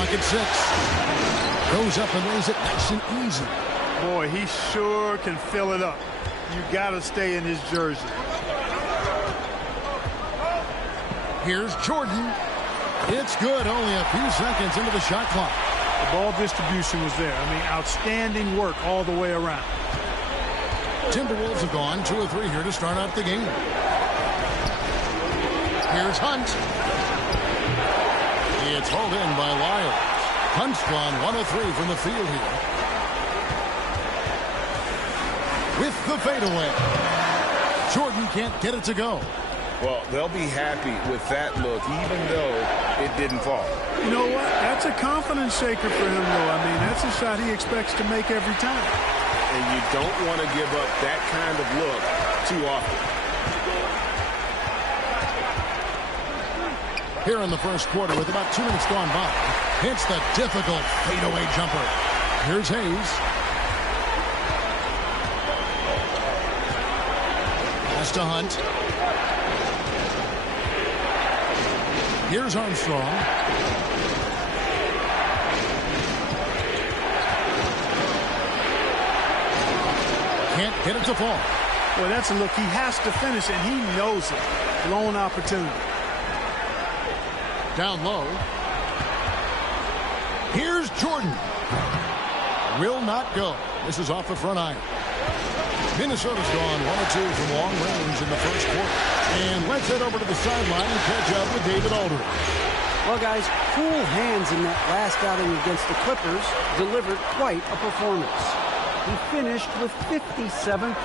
clock at 6. Goes up and lays it nice and easy. Boy, he sure can fill it up. You got to stay in his jersey. Here's Jordan. It's good. Only a few seconds into the shot clock. The ball distribution was there. I mean, outstanding work all the way around. Timberwolves have gone 2 of 3 here to start out the game. Here's Hunt. It's hauled in by Lyles. Hunt's gone 1 of 3 from the field here. With the fadeaway. Jordan can't get it to go. Well, they'll be happy with that look, even though it didn't fall. You know what? That's a confidence shaker for him, though. I mean, that's a shot he expects to make every time. And you don't want to give up that kind of look too often. Here in the first quarter with about 2 minutes gone by. Hits the difficult fadeaway jumper. Here's Hayes. Pass to Hunt. Here's Armstrong. Can't get it to fall. Well, that's a look he has to finish, and he knows it. Blown opportunity. Down low. Here's Jordan. Will not go. This is off the front iron. Minnesota's gone 1 of 2 from long range in the first quarter. And let's head over to the sideline and catch up with David Aldridge. Well, guys, cool hands in that last outing against the Clippers delivered quite a performance. He finished with 57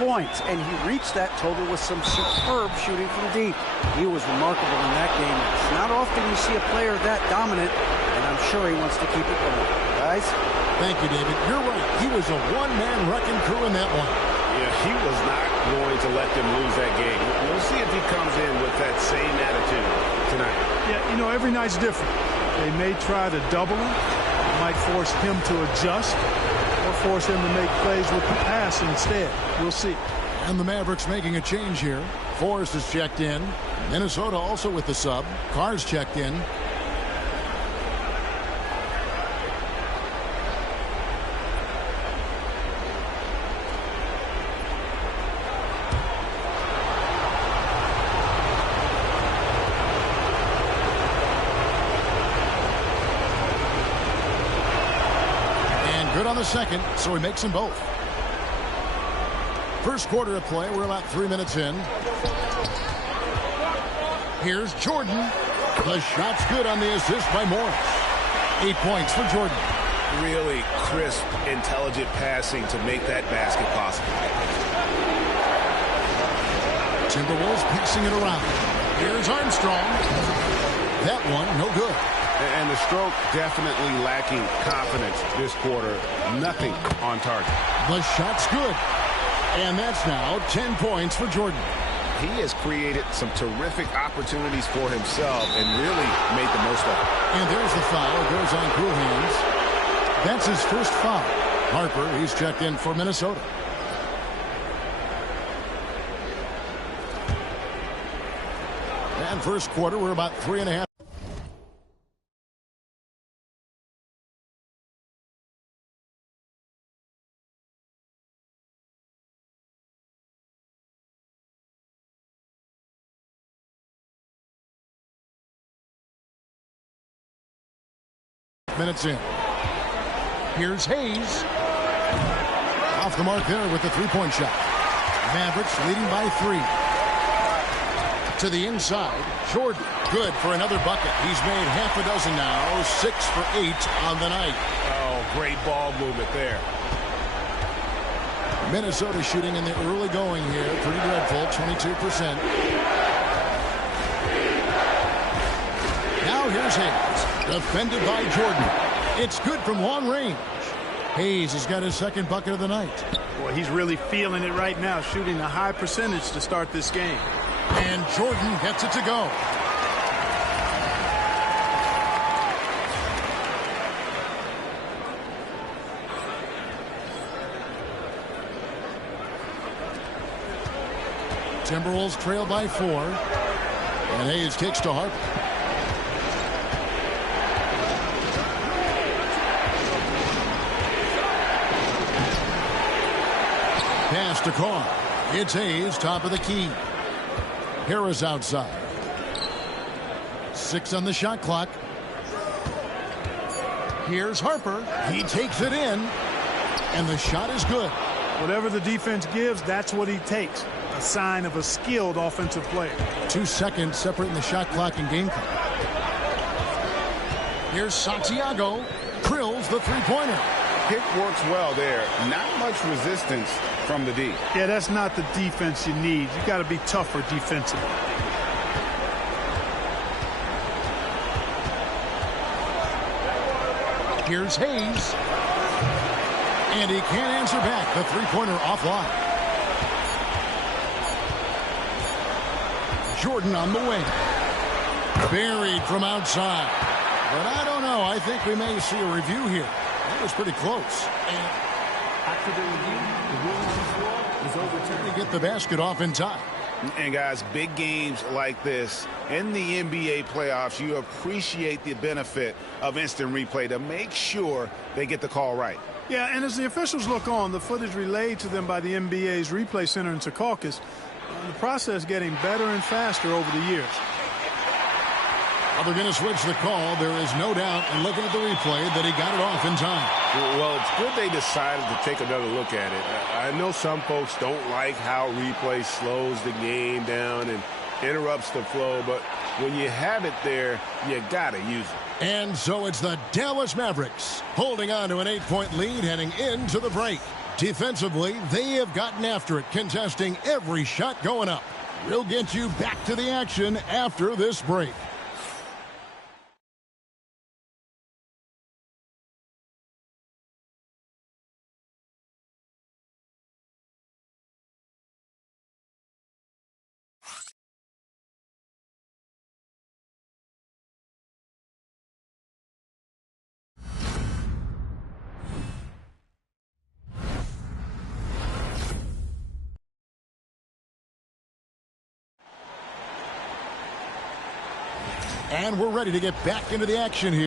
points, and he reached that total with some superb shooting from deep. He was remarkable in that game. It's not often you see a player that dominant, and I'm sure he wants to keep it going. Guys? Thank you, David. You're right. He was a one-man wrecking crew in that one. Yeah, he was not going to let them lose that game. We'll see if he comes in with that same attitude tonight. Yeah, you know, every night's different. They may try to double him, might force him to adjust, or force him to make plays with the pass instead. We'll see. And the Mavericks making a change here. Forrest is checked in. Minnesota also with the sub. Carr's checked in. Good on the second, so he makes them both. First quarter of play, we're about 3 minutes in. Here's Jordan. The shot's good on the assist by Morris. 8 points for Jordan. Really crisp, intelligent passing to make that basket possible. Timberwolves passing it around. Here's Armstrong. That one, no good. And the stroke definitely lacking confidence this quarter. Nothing on target. The shot's good. And that's now 10 points for Jordan. He has created some terrific opportunities for himself and really made the most of it. And there's the foul. It goes on cool hands. That's his first foul. Harper, he's checked in for Minnesota. And first quarter, we're about 3.5. Minutes in. Here's Hayes. Off the mark there with the three-point shot. Mavericks leading by 3. To the inside. Jordan. Good for another bucket. He's made half a dozen now. 6 for 8 on the night. Oh, great ball movement there. Minnesota shooting in the early going here. Pretty dreadful. 22%. Now here's Hayes. Defended by Jordan. It's good from long range. Hayes has got his second bucket of the night. Boy, he's really feeling it right now, shooting a high percentage to start this game. And Jordan gets it to go. Timberwolves trail by 4. And Hayes kicks to Harper. Pass to Carr. It's Hayes, top of the key. Harris outside. 6 on the shot clock. Here's Harper. He takes it in, and the shot is good. Whatever the defense gives, that's what he takes. A sign of a skilled offensive player. 2 seconds separating the shot clock and game clock. Here's Santiago. Drills the three-pointer. Pick works well there. Not much resistance from the D. Yeah, that's not the defense you need. You got to be tougher defensively. Here's Hayes. And he can't answer back. The three-pointer offline. Jordan on the wing. Buried from outside. But I don't know. I think we may see a review here. That was pretty close. And after the review, the ruling on the floor is overturned. To get the basket off in time. And guys, big games like this in the NBA playoffs, you appreciate the benefit of instant replay to make sure they get the call right. Yeah, and as the officials look on, the footage relayed to them by the NBA's replay center in Secaucus, the process getting better and faster over the years. Well, they're going to switch the call. There is no doubt, in looking at the replay, that he got it off in time. Well, it's good they decided to take another look at it. I know some folks don't like how replay slows the game down and interrupts the flow, but when you have it there, you got to use it. And so it's the Dallas Mavericks holding on to an 8-point lead heading into the break. Defensively, they have gotten after it, contesting every shot going up. We'll get you back to the action after this break. And we're ready to get back into the action here.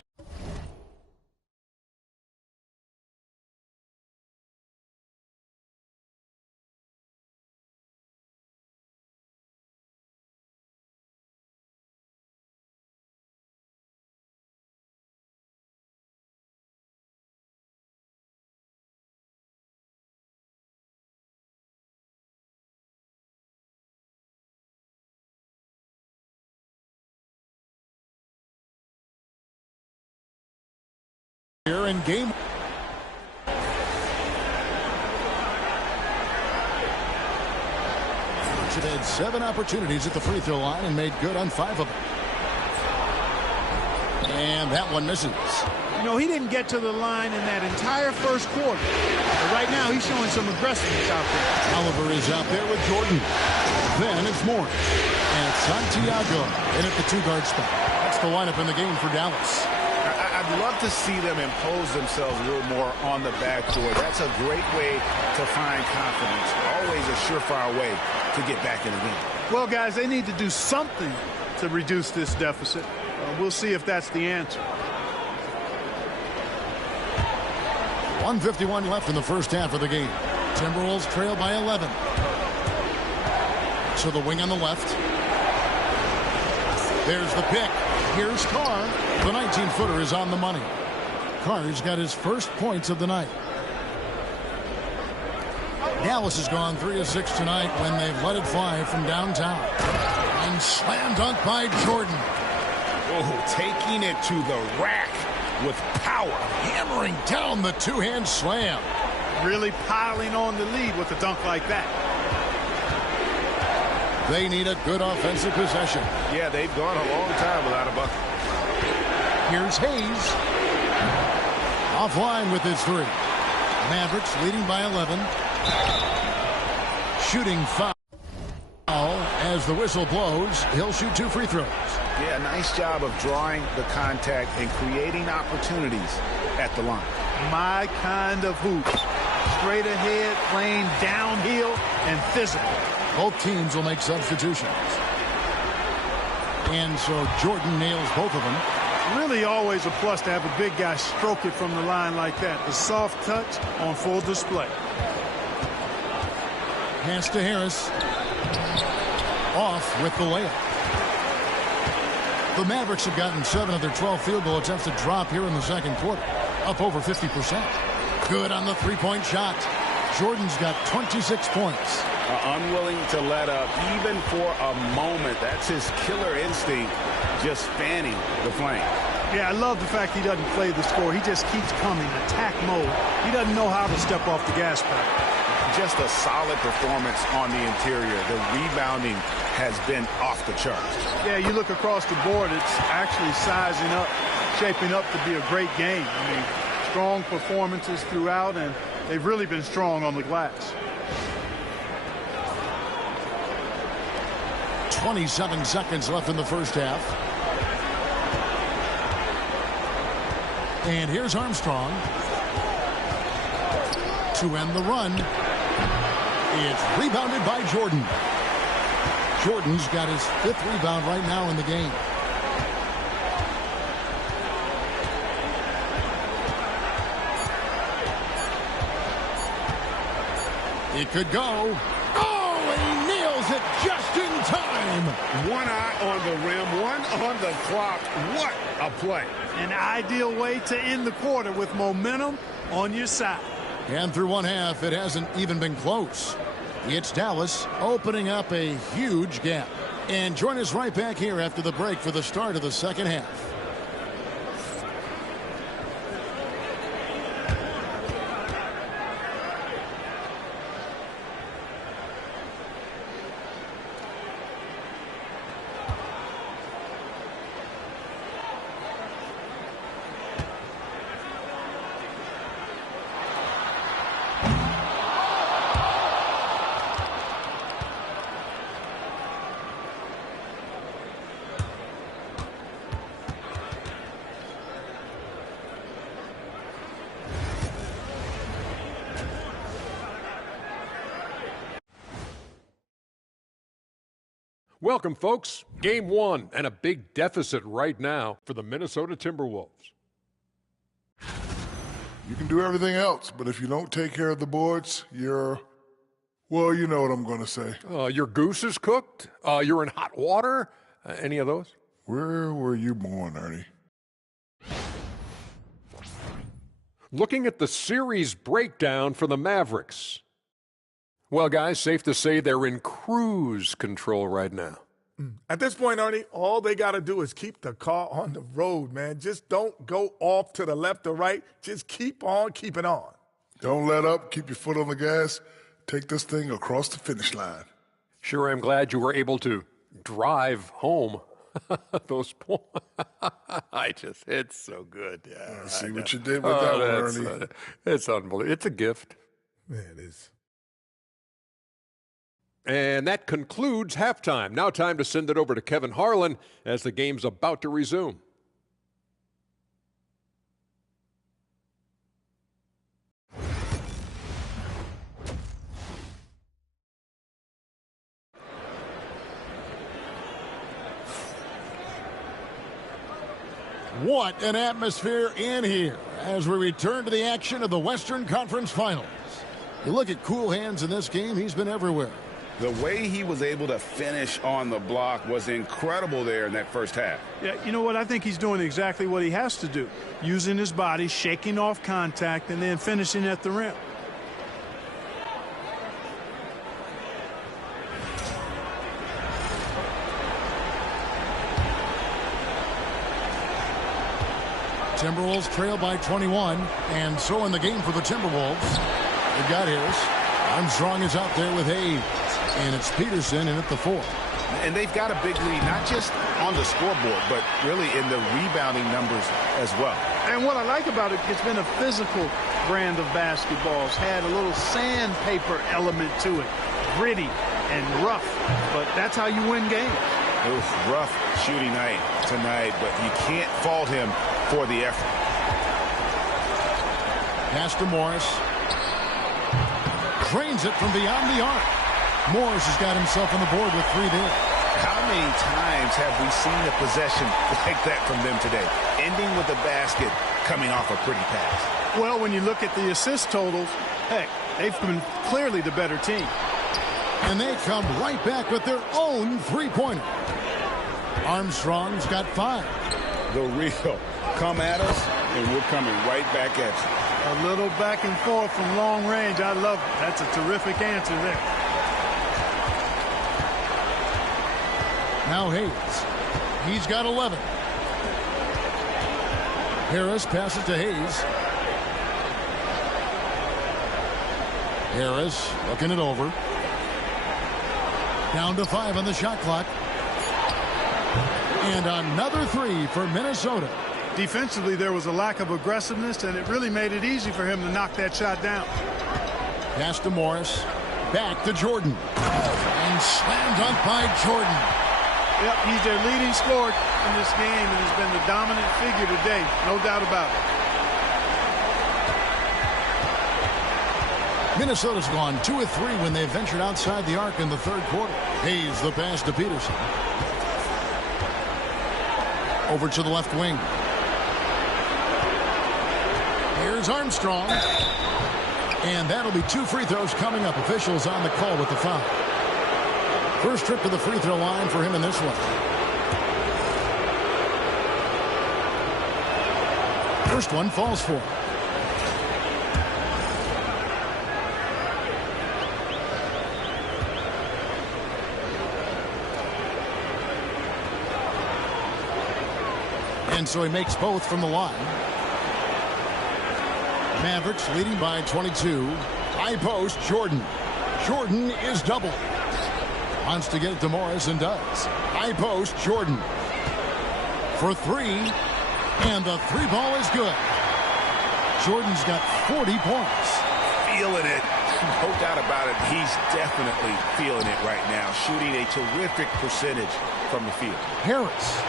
Here in game. Should had 7 opportunities at the free throw line and made good on 5 of them. And that one misses. You know, he didn't get to the line in that entire first quarter. But right now, he's showing some aggressiveness out there. Oliver is out there with Jordan. Then it's Morris. And Santiago in at the 2-guard spot. That's the lineup in the game for Dallas. I'd love to see them impose themselves a little more on the backboard. That's a great way to find confidence. Always a surefire way to get back in the game. Well, guys, they need to do something to reduce this deficit. We'll see if that's the answer. 1:51 left in the first half of the game. Timberwolves trail by 11. So the wing on the left. There's the pick. Here's Carr. The 19-footer is on the money. Carr's got his first points of the night. Dallas has gone 3 of 6 tonight when they've let it fly from downtown. And slam dunk by Jordan. Oh, taking it to the rack with power. Hammering down the two-hand slam. Really piling on the lead with a dunk like that. They need a good offensive possession. Yeah, they've gone a long time without a bucket. Here's Hayes. Offline with his 3. Mavericks leading by 11. Shooting foul as the whistle blows. He'll shoot 2 free throws. Yeah, nice job of drawing the contact and creating opportunities at the line. My kind of hoop. Straight ahead, playing downhill, and physical. Both teams will make substitutions. And so Jordan nails both of them. Really always a plus to have a big guy stroke it from the line like that. The soft touch on full display. Pass to Harris. Off with the layup. The Mavericks have gotten 7 of their 12 field goal attempts to drop here in the second quarter. Up over 50%. Good on the three-point shot. Jordan's got 26 points. Unwilling to let up even for a moment. That's his killer instinct, just fanning the flame. Yeah, I love the fact he doesn't play the score. He just keeps coming, attack mode. He doesn't know how to step off the gas pedal. Just a solid performance on the interior. The rebounding has been off the charts. Yeah, you look across the board, it's actually sizing up, shaping up to be a great game. I mean, strong performances throughout, and they've really been strong on the glass. 27 seconds left in the first half. And here's Armstrong to end the run. It's rebounded by Jordan. Jordan's got his 5th rebound right now in the game. It could go. Oh, and he nails it just in time. One eye on the rim, one on the clock. What a play. An ideal way to end the quarter with momentum on your side. And through one half, it hasn't even been close. It's Dallas opening up a huge gap. And join us right back here after the break for the start of the second half. Welcome, folks. Game 1 and a big deficit right now for the Minnesota Timberwolves. You can do everything else, but if you don't take care of the boards, well, you know what I'm going to say. Your goose is cooked? You're in hot water? Any of those? Where were you born, Ernie? Looking at the series breakdown for the Mavericks. Well, guys, safe to say they're in cruise control right now. At this point, Ernie, all they got to do is keep the car on the road, man. Just don't go off to the left or right. Just keep on keeping on. Don't let up. Keep your foot on the gas. Take this thing across the finish line. Sure, I'm glad you were able to drive home. Those points. It's so good. Yeah, see what you did with that one, Ernie. It's unbelievable. It's a gift. Yeah, it is. And that concludes halftime. Now time to send it over to Kevin Harlan as the game's about to resume. What an atmosphere in here as we return to the action of the Western Conference Finals. You look at Cool Hands in this game, he's been everywhere. The way he was able to finish on the block was incredible there in that first half. Yeah, you know what? I think he's doing exactly what he has to do. Using his body, shaking off contact, and then finishing at the rim. Timberwolves trail by 21, and so in the game for the Timberwolves. They've got Harris. Armstrong is out there with Hayes. And it's Peterson in at the 4. And they've got a big lead, not just on the scoreboard, but really in the rebounding numbers as well. And what I like about it, it's been a physical brand of basketball. It's had a little sandpaper element to it. Gritty and rough, but that's how you win games. Oof, rough shooting night tonight, but you can't fault him for the effort. Pass to Morris. Drains it from beyond the arc. Morris has got himself on the board with 3 there. How many times have we seen a possession like that from them today? Ending with a basket, coming off a pretty pass. Well, when you look at the assist totals, heck, they've been clearly the better team. And they come right back with their own three-pointer. Armstrong's got 5. The real come at us, and we're coming right back at you. A little back and forth from long range. I love it. That's a terrific answer there. Now Hayes. He's got 11. Harris passes to Hayes. Harris looking it over. Down to 5 on the shot clock. And another 3 for Minnesota. Defensively, there was a lack of aggressiveness, and it really made it easy for him to knock that shot down. Pass to Morris. Back to Jordan. And slammed dunk by Jordan. Yep, he's their leading scorer in this game and has been the dominant figure today. No doubt about it. Minnesota's gone 2 of 3 when they ventured outside the arc in the third quarter. Hayes the pass to Peterson. Over to the left wing. Here's Armstrong. And that'll be 2 free throws coming up. Officials on the call with the foul. First trip to the free throw line for him in this one. First one falls for him. And so he makes both from the line. Mavericks leading by 22. High post, Jordan. Jordan is doubled. Wants to get it to Morris and does. High post, Jordan. For 3. And the 3-ball is good. Jordan's got 40 points. Feeling it. No doubt about it. He's definitely feeling it right now. Shooting a terrific percentage from the field. Harris.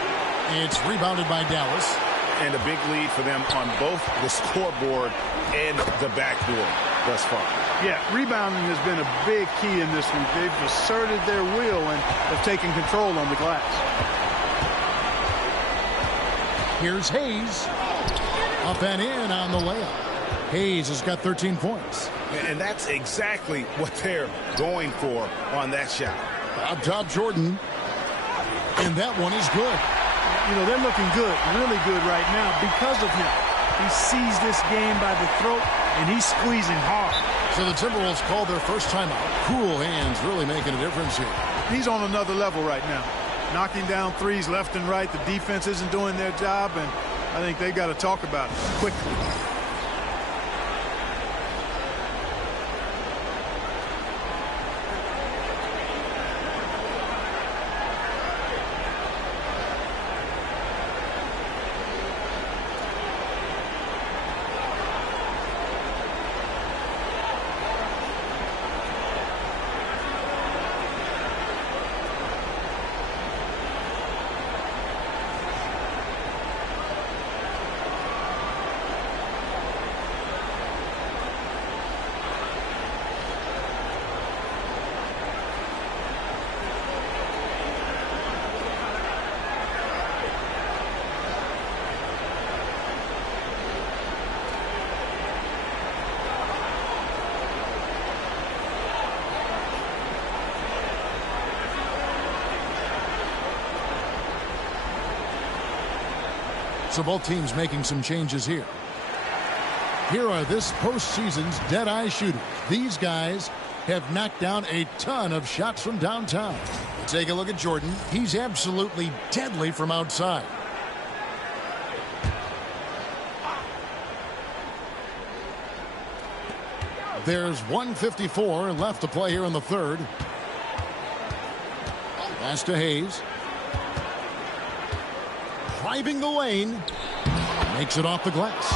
It's rebounded by Dallas. And a big lead for them on both the scoreboard and the backboard thus far. Yeah, rebounding has been a big key in this one. They've asserted their will and have taken control on the glass. Here's Hayes. Up and in on the layup. Hayes has got 13 points. And that's exactly what they're going for on that shot. Up top, Jordan. And that one is good. You know, they're looking good, really good right now because of him. He sees this game by the throat, and he's squeezing hard. So the Timberwolves called their first timeout. Cool hands really making a difference here. He's on another level right now. Knocking down threes left and right. The defense isn't doing their job, and I think they've got to talk about it quickly. So both teams making some changes here. Here are this postseason's dead-eye shooters. These guys have knocked down a ton of shots from downtown. Take a look at Jordan. He's absolutely deadly from outside. There's 1:54 left to play here in the third. Pass to Hayes. Driving the lane. Makes it off the glass.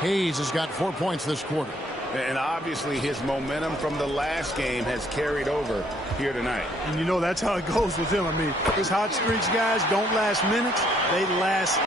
Hayes has got 4 points this quarter. And obviously his momentum from the last game has carried over here tonight. And you know that's how it goes with him. I mean, his hot streaks guys don't last minutes. They last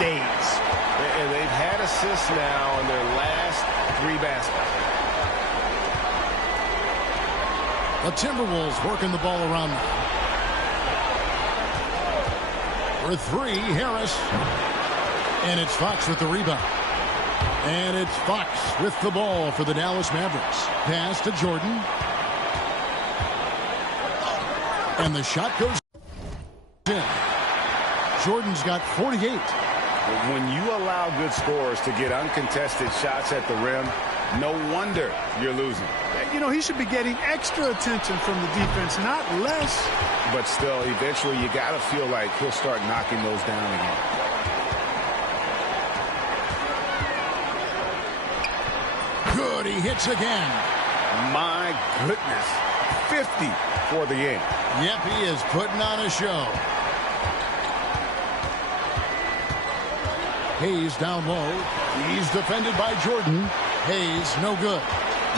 days. And they've had assists now in their last 3 baskets. The Timberwolves working the ball around now. For 3, Harris. And it's Fox with the rebound. And it's Fox with the ball for the Dallas Mavericks. Pass to Jordan. And the shot goes in. Jordan's got 48. When you allow good scorers to get uncontested shots at the rim, no wonder you're losing. You know, he should be getting extra attention from the defense, not less. But still, eventually you got to feel like he'll start knocking those down again. Good, he hits again. My goodness. 50 for the game. Yep, he is putting on a show. Hayes down low. He's defended by Jordan. Hayes, no good.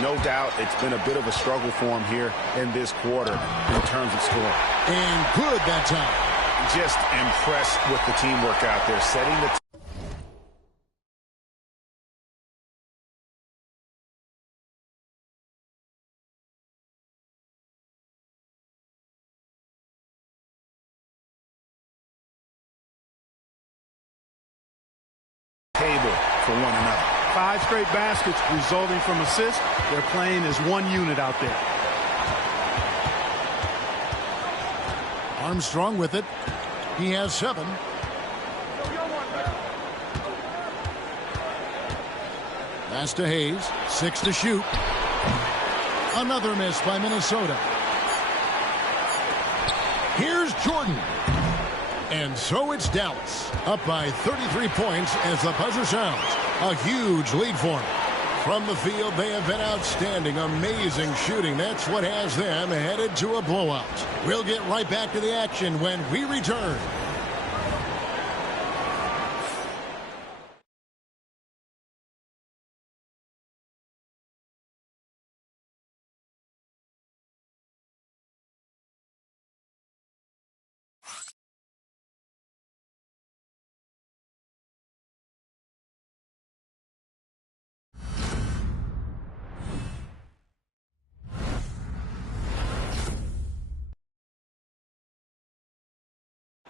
No doubt it's been a bit of a struggle for him here in this quarter in terms of scoring. And good that time. Just impressed with the teamwork out there, setting the table for one another. 5 straight baskets resulting from assists. They're playing as one unit out there. Armstrong with it. He has 7. Pass to Hayes. 6 to shoot. Another miss by Minnesota. Here's Jordan. And so it's Dallas, up by 33 points as the buzzer sounds. A huge lead for them. From the field, they have been outstanding, amazing shooting. That's what has them headed to a blowout. We'll get right back to the action when we return.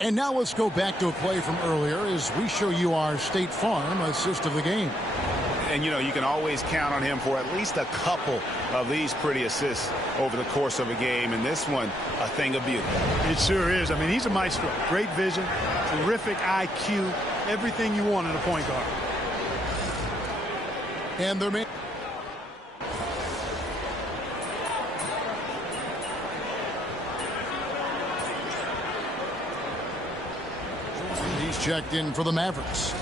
And now let's go back to a play from earlier as we show you our State Farm assist of the game. And, you know, you can always count on him for at least a couple of these pretty assists over the course of a game. And this one, a thing of beauty. It sure is. I mean, he's a maestro. Great vision, terrific IQ, everything you want in a point guard. And their main... checked in for the Mavericks.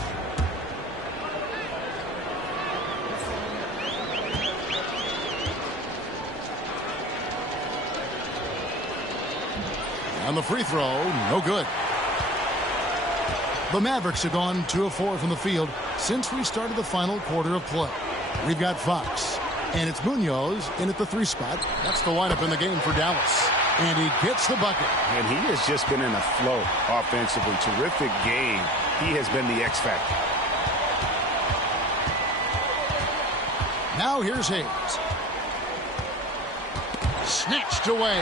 On the free throw, no good. The Mavericks have gone 2 of 4 from the field since we started the final quarter of play. We've got Fox, and it's Munoz in at the 3 spot. That's the lineup in the game for Dallas. And he gets the bucket. And he has just been in a flow offensively. Terrific game. He has been the X factor. Now here's Hayes. Snatched away.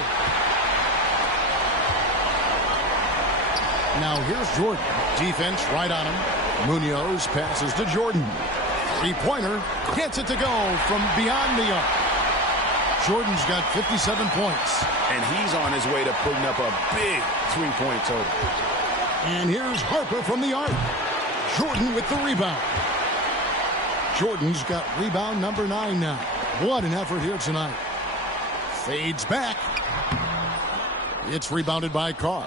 Now here's Jordan. Defense right on him. Munoz passes to Jordan. 3-pointer. Gets it to go from beyond the arc. Jordan's got 57 points. And he's on his way to putting up a big 3-point total. And here's Harper from the arc. Jordan with the rebound. Jordan's got rebound number 9 now. What an effort here tonight. Fades back. It's rebounded by Carr.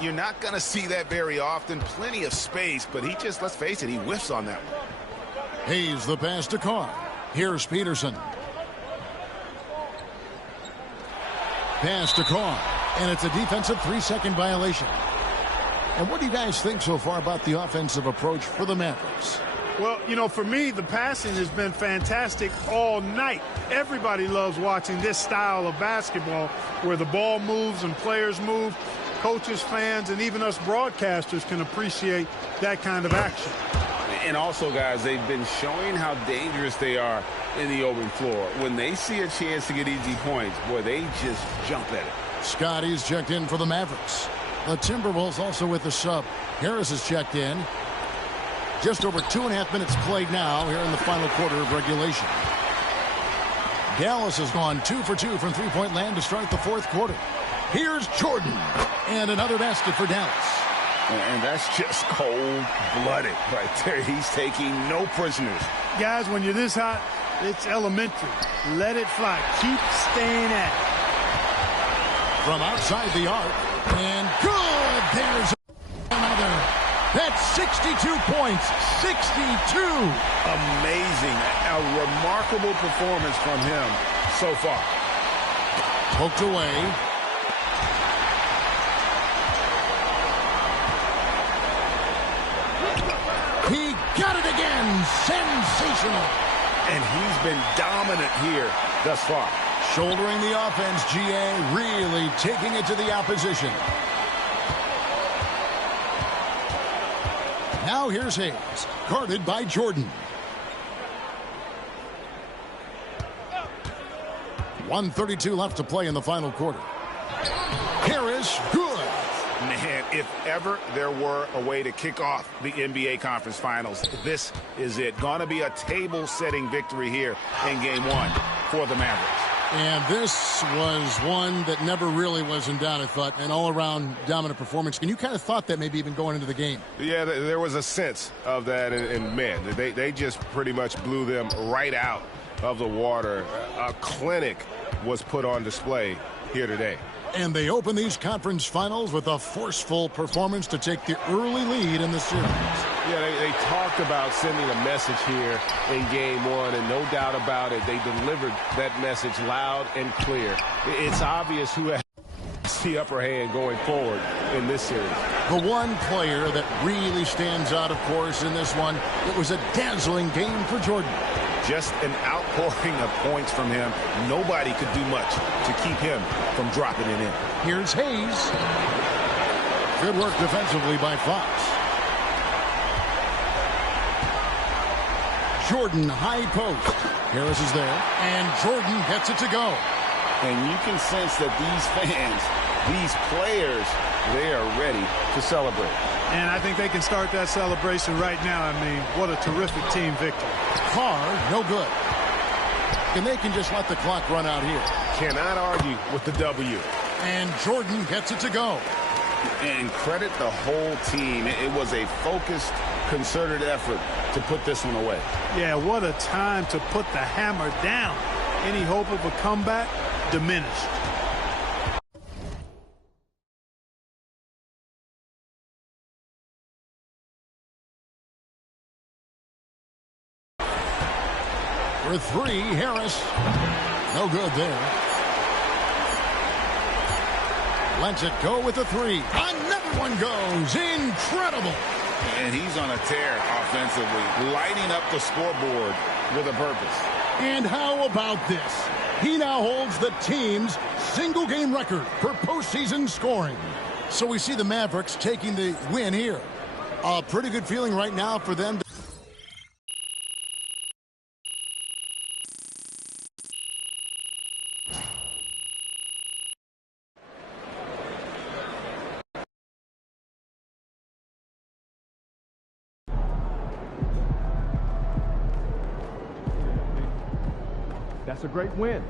You're not going to see that very often. Plenty of space, but he just, let's face it, he whiffs on that one. Hayes the pass to Carr. Here's Peterson. Pass to Carr, and it's a defensive 3-second violation. And what do you guys think so far about the offensive approach for the Mavericks? Well, you know, for me, the passing has been fantastic all night. Everybody loves watching this style of basketball where the ball moves and players move. coaches, fans, and even us broadcasters can appreciate that kind of action. And also, guys, they've been showing how dangerous they are in the open floor. When they see a chance to get easy points, boy, they just jump at it. Scotty's checked in for the Mavericks. The Timberwolves also with the sub. Harris has checked in. Just over 2.5 minutes played now here in the final quarter of regulation. Dallas has gone 2 for 2 from three-point land to start the fourth quarter. Here's Jordan. And another basket for Dallas. And that's just cold-blooded right there. He's taking no prisoners. Guys, when you're this hot, it's elementary. Let it fly. Keep staying at it. From outside the arc. And good. There's another. That's 62 points. 62. Amazing. A remarkable performance from him so far. Poked away. He got it again. Sensational. And he's been dominant here thus far. Shouldering the offense, GA really taking it to the opposition. Now here's Hayes, guarded by Jordan. 1:32 left to play in the final quarter. Harris, good. Man, if ever there were a way to kick off the NBA Conference Finals, this is it. Gonna be a table-setting victory here in Game 1 for the Mavericks. And this was one that never really was in doubt, I thought, an all-around dominant performance. And you kind of thought that maybe even going into the game. Yeah, there was a sense of that, and man, they just pretty much blew them right out of the water. A clinic was put on display here today. And they open these conference finals with a forceful performance to take the early lead in the series. Yeah, they talked about sending a message here in Game 1, and no doubt about it, they delivered that message loud and clear. It's obvious who has the upper hand going forward in this series. The one player that really stands out, of course, in this one, it was a dazzling game for Jordan. Just an outpouring of points from him. Nobody could do much to keep him from dropping it in. Here's Hayes. Good work defensively by Fox. Jordan, high post. Harris is there, and Jordan gets it to go. And you can sense that these fans, these players, they are ready to celebrate. And I think they can start that celebration right now. I mean, what a terrific team victory. Carr, no good. And they can just let the clock run out here. Cannot argue with the W. And Jordan gets it to go. And credit the whole team. It was a focused, concerted effort to put this one away. Yeah, what a time to put the hammer down. Any hope of a comeback diminished. For three, Harris. No good there. Lets it go with the three. Another one goes. Incredible. And he's on a tear offensively, lighting up the scoreboard with a purpose. And how about this? He now holds the team's single-game record for postseason scoring. So we see the Mavericks taking the win here. A pretty good feeling right now for them. That's a great win.